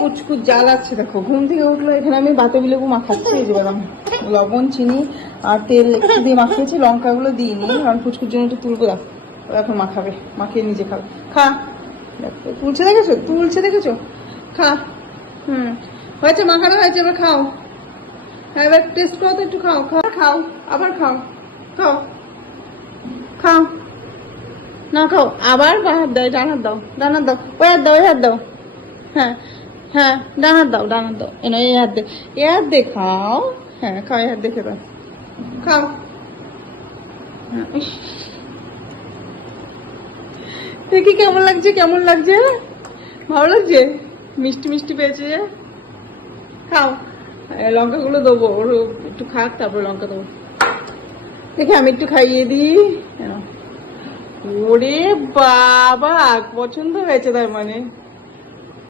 কুচকুচ জ্বালাচ্ছে দেখো। ঘুম থেকে উঠলো, এখানে আমি বাতাবি লেবু মাখাচ্ছি, এই যে বাদাম লবণ চিনি আর তেল একটু দিয়ে মাখিয়েছি, লঙ্কাগুলো দিইনি কারণ কুচকুর জন্য একটু তুলবো। দেখো এখন মাখাবে, মাখিয়ে নিজে খাবে। খা, দেখো তুলছে দেখেছো, তুলছে দেখেছো, খা। হয়েছে, মাখানো হয়েছে, এবার খাও। হ্যাঁ এবার টেস্ট করো তো, একটু খাও, খাও খাও, আবার খাও, খাও খাও, না খাও আবার হাত দাও, ডান হাত দাও, ডান হাত দাও, ওই হাত দাও, ওই হাত দাও। হ্যাঁ হ্যাঁ, ডান হাত দাও, ডান হাত দাও, এনো এই হাত দে, এ হাত দে খাও। হ্যাঁ খাও, এই হাত দেখে দাও, খাও। দেখি কেমন লাগছে, কেমন লাগছে, ভালো লাগছে, মিষ্টি মিষ্টি পেয়েছে যে। খাও, লঙ্কাগুলো দেবো, ওর একটু খাক তারপর লঙ্কা দেবো। দেখি আমি একটু খাইয়ে দিই। ওরে বাবা, পছন্দ হয়েছে তার মানে।